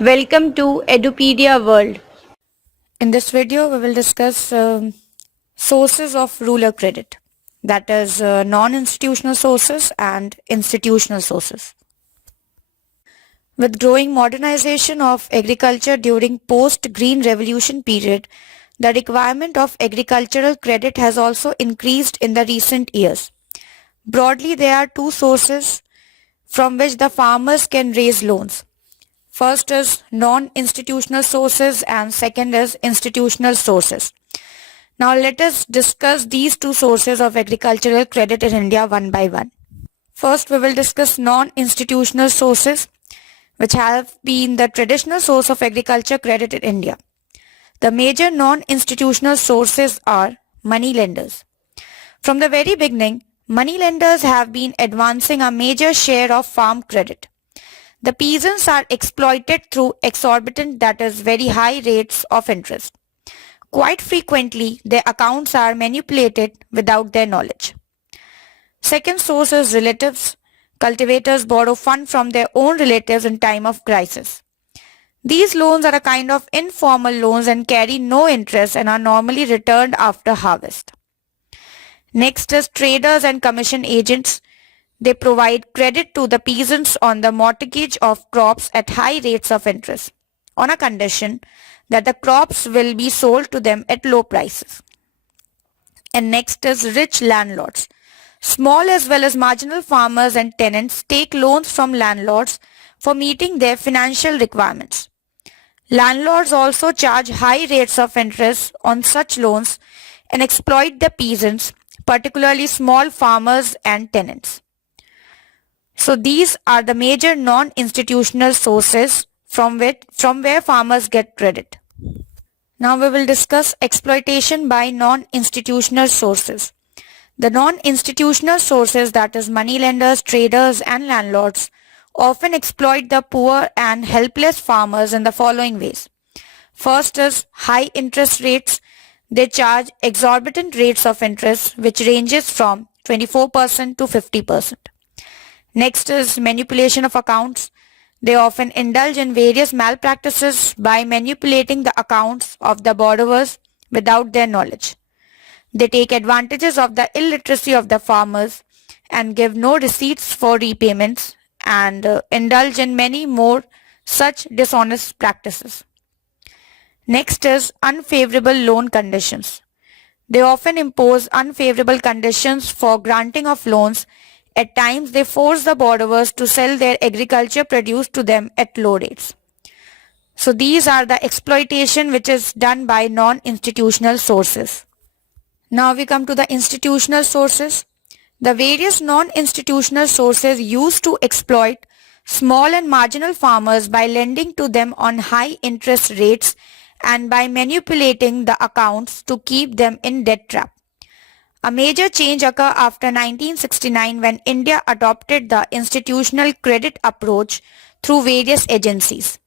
Welcome to Edupedia World. In this video, we will discuss sources of rural credit, that is, non-institutional sources and institutional sources. With growing modernization of agriculture during post-Green Revolution period, the requirement of agricultural credit has also increased in the recent years. Broadly, there are two sources from which the farmers can raise loans. First is non-institutional sources and second is institutional sources. Now let us discuss these two sources of agricultural credit in India one by one. First, we will discuss non-institutional sources, which have been the traditional source of agriculture credit in India. The major non-institutional sources are money lenders. From the very beginning, money lenders have been advancing a major share of farm credit. The peasants are exploited through exorbitant, that is, very high rates of interest. Quite frequently, their accounts are manipulated without their knowledge. Second source is relatives. Cultivators borrow funds from their own relatives in time of crisis. These loans are a kind of informal loans and carry no interest and are normally returned after harvest. Next is traders and commission agents. They provide credit to the peasants on the mortgage of crops at high rates of interest, on a condition that the crops will be sold to them at low prices. And next is rich landlords. Small as well as marginal farmers and tenants take loans from landlords for meeting their financial requirements. Landlords also charge high rates of interest on such loans and exploit the peasants, particularly small farmers and tenants. So these are the major non-institutional sources from where farmers get credit. Now we will discuss exploitation by non-institutional sources. The non-institutional sources, that is money lenders, traders and landlords, often exploit the poor and helpless farmers in the following ways. First is high interest rates. They charge exorbitant rates of interest which ranges from 24% to 50%. Next is manipulation of accounts. They often indulge in various malpractices by manipulating the accounts of the borrowers without their knowledge. They take advantages of the illiteracy of the farmers and give no receipts for repayments and indulge in many more such dishonest practices. Next is unfavorable loan conditions. They often impose unfavorable conditions for granting of loans. At times, they force the borrowers to sell their agriculture produce to them at low rates. So these are the exploitation which is done by non-institutional sources. Now we come to the institutional sources. The various non-institutional sources used to exploit small and marginal farmers by lending to them on high interest rates and by manipulating the accounts to keep them in debt trap. A major change occurred after 1969 when India adopted the institutional credit approach through various agencies.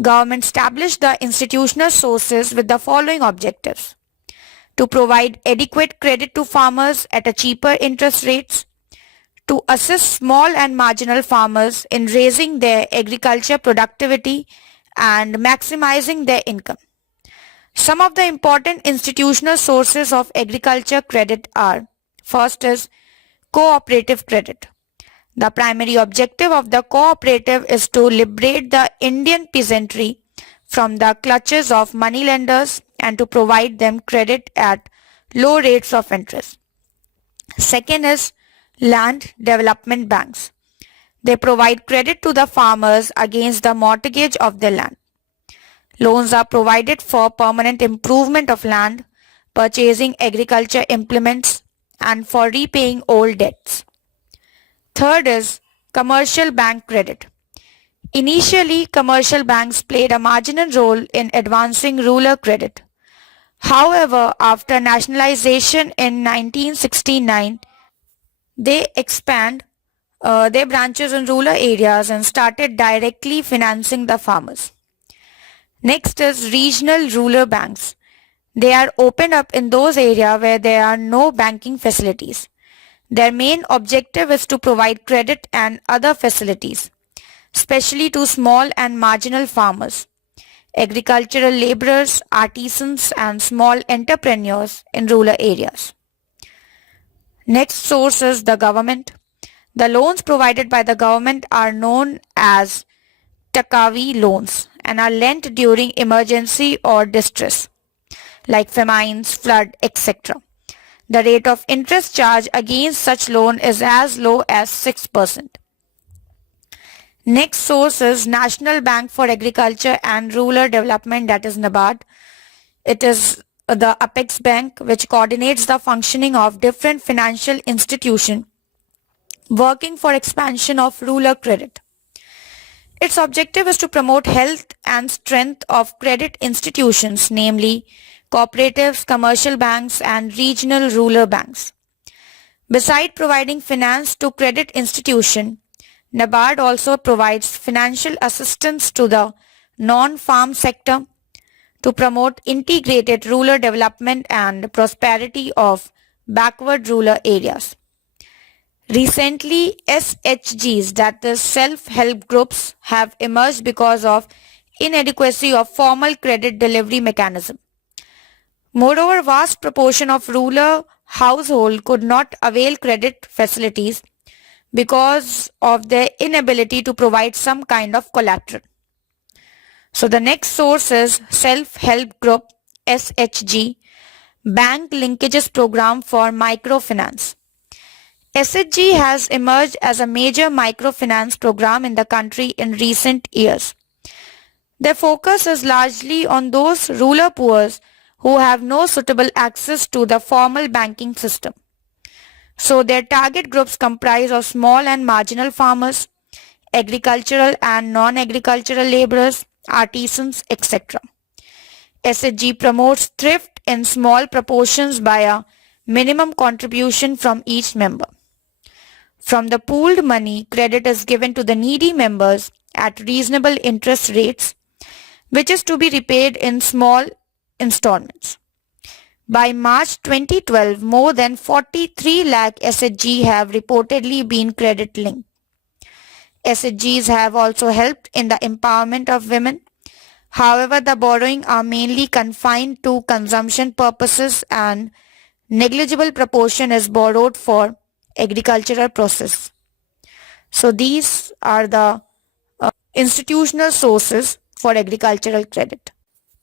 Government established the institutional sources with the following objectives: to provide adequate credit to farmers at a cheaper interest rates, to assist small and marginal farmers in raising their agriculture productivity and maximizing their income. Some of the important institutional sources of agriculture credit are: first is cooperative credit. The primary objective of the cooperative is to liberate the Indian peasantry from the clutches of moneylenders and to provide them credit at low rates of interest. Second is land development banks. They provide credit to the farmers against the mortgage of their land. Loans are provided for permanent improvement of land, purchasing agriculture implements, and for repaying old debts. Third is commercial bank credit. Initially, commercial banks played a marginal role in advancing rural credit. However, after nationalization in 1969, they expand their branches in rural areas and started directly financing the farmers. Next is regional rural banks. They are opened up in those areas where there are no banking facilities. Their main objective is to provide credit and other facilities. especially to small and marginal farmers, agricultural laborers, artisans, and small entrepreneurs in rural areas. Next source is the government. The loans provided by the government are known as Takavi loans and are lent during emergency or distress like famines, flood, etc. The rate of interest charged against such loan is as low as 6%. Next source is National Bank for Agriculture and Rural Development, that is NABARD. It is the apex bank which coordinates the functioning of different financial institutions working for expansion of rural credit. Its objective is to promote health and strength of credit institutions, namely cooperatives, commercial banks, and regional rural banks. Besides providing finance to credit institutions, NABARD also provides financial assistance to the non-farm sector to promote integrated rural development and prosperity of backward rural areas. Recently, SHGs, that is self-help groups, have emerged because of inadequacy of formal credit delivery mechanism. Moreover, vast proportion of rural household could not avail credit facilities because of their inability to provide some kind of collateral. So the next source is Self-Help Group SHG Bank Linkages Program for Microfinance. SHG has emerged as a major microfinance program in the country in recent years. Their focus is largely on those rural poor who have no suitable access to the formal banking system. So their target groups comprise of small and marginal farmers, agricultural and non-agricultural laborers, artisans, etc. SHG promotes thrift in small proportions by a minimum contribution from each member. From the pooled money, credit is given to the needy members at reasonable interest rates, which is to be repaid in small installments. By March 2012, more than 43 lakh SHG have reportedly been credit linked. SHGs have also helped in the empowerment of women. However, the borrowing are mainly confined to consumption purposes and negligible proportion is borrowed for agricultural process. So these are the institutional sources for agricultural credit.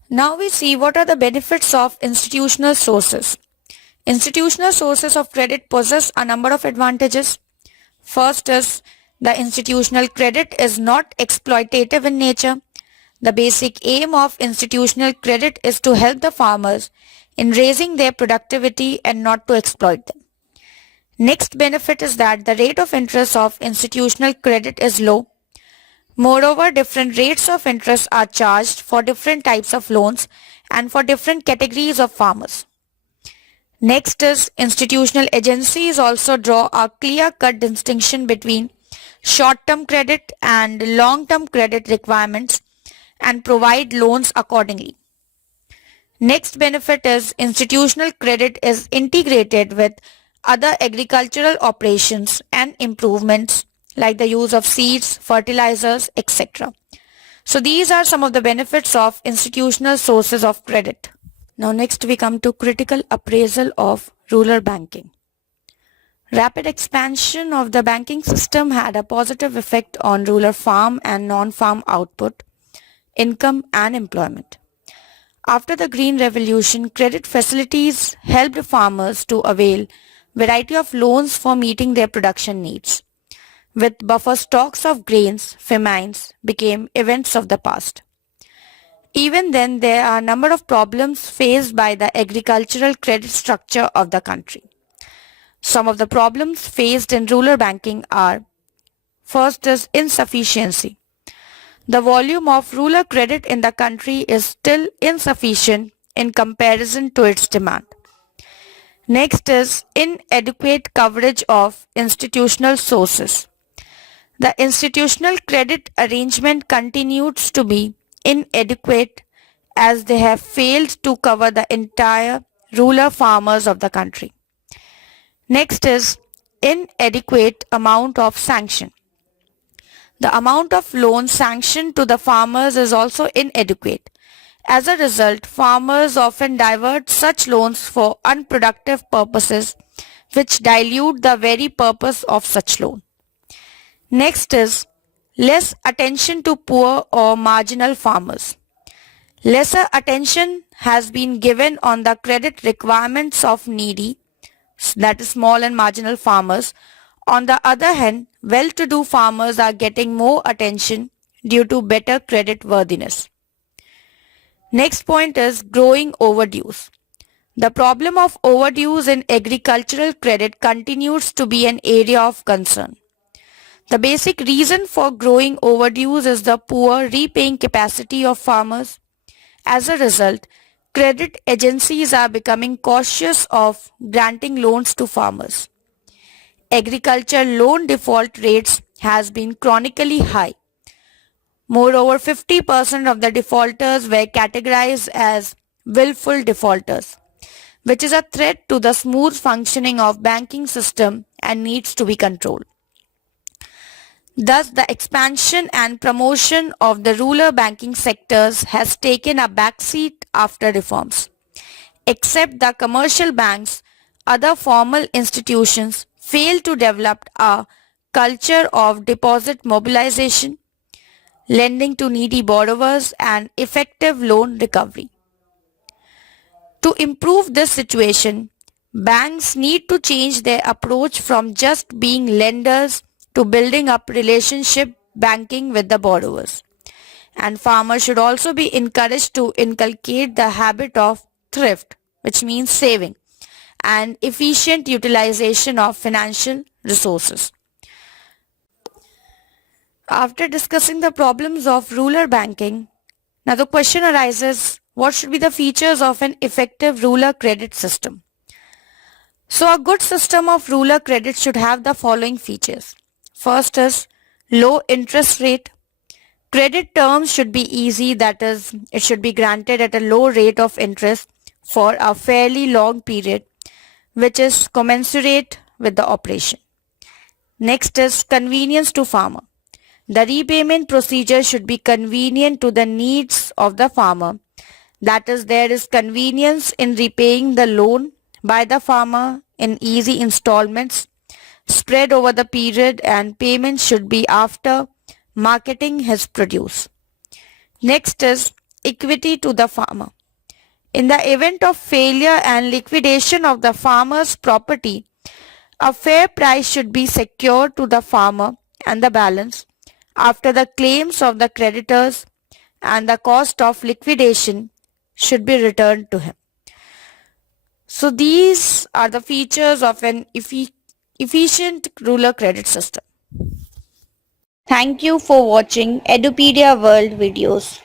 Now we see what are the benefits of institutional sources. Institutional sources of credit possess a number of advantages. First is the institutional credit is not exploitative in nature. The basic aim of institutional credit is to help the farmers in raising their productivity and not to exploit them. Next benefit is that the rate of interest of institutional credit is low. Moreover, different rates of interest are charged for different types of loans and for different categories of farmers. Next is institutional agencies also draw a clear-cut distinction between short-term credit and long-term credit requirements and provide loans accordingly. Next benefit is institutional credit is integrated with other agricultural operations and improvements like the use of seeds, fertilizers, etc. So these are some of the benefits of institutional sources of credit. Now next we come to critical appraisal of rural banking. Rapid expansion of the banking system had a positive effect on rural farm and non-farm output, income and employment. After the Green Revolution, credit facilities helped farmers to avail variety of loans for meeting their production needs. With buffer stocks of grains, famines became events of the past. Even then, there are a number of problems faced by the agricultural credit structure of the country. Some of the problems faced in rural banking are: first is insufficiency. The volume of rural credit in the country is still insufficient in comparison to its demand. Next is inadequate coverage of institutional sources. The institutional credit arrangement continues to be inadequate as they have failed to cover the entire rural farmers of the country. Next is inadequate amount of sanction. The amount of loans sanctioned to the farmers is also inadequate. As a result, farmers often divert such loans for unproductive purposes, which dilute the very purpose of such loan. Next is less attention to poor or marginal farmers. Lesser attention has been given on the credit requirements of needy, that is small and marginal farmers. On the other hand, well-to-do farmers are getting more attention due to better credit worthiness. Next point is growing overdues. The problem of overdues in agricultural credit continues to be an area of concern. The basic reason for growing overdues is the poor repaying capacity of farmers. As a result, credit agencies are becoming cautious of granting loans to farmers. Agriculture loan default rates has been chronically high. Moreover, 50% of the defaulters were categorized as willful defaulters, which is a threat to the smooth functioning of banking system and needs to be controlled. Thus, the expansion and promotion of the rural banking sectors has taken a backseat after reforms. Except the commercial banks, other formal institutions fail to develop a culture of deposit mobilization, lending to needy borrowers, and effective loan recovery. To improve this situation, banks need to change their approach from just being lenders to building up relationship banking with the borrowers. And farmers should also be encouraged to inculcate the habit of thrift, which means saving, and efficient utilization of financial resources. After discussing the problems of rural banking, now the question arises, what should be the features of an effective rural credit system? So a good system of rural credit should have the following features. First is low interest rate. Credit terms should be easy, that is, it should be granted at a low rate of interest for a fairly long period, which is commensurate with the operation. Next is convenience to farmer. The repayment procedure should be convenient to the needs of the farmer. That is, there is convenience in repaying the loan by the farmer in easy installments spread over the period, and payment should be after marketing his produce. Next is equity to the farmer. In the event of failure and liquidation of the farmer's property, a fair price should be secured to the farmer, and the balance after the claims of the creditors and the cost of liquidation should be returned to him. So these are the features of an efficient rural credit system. Thank you for watching Edupedia World videos.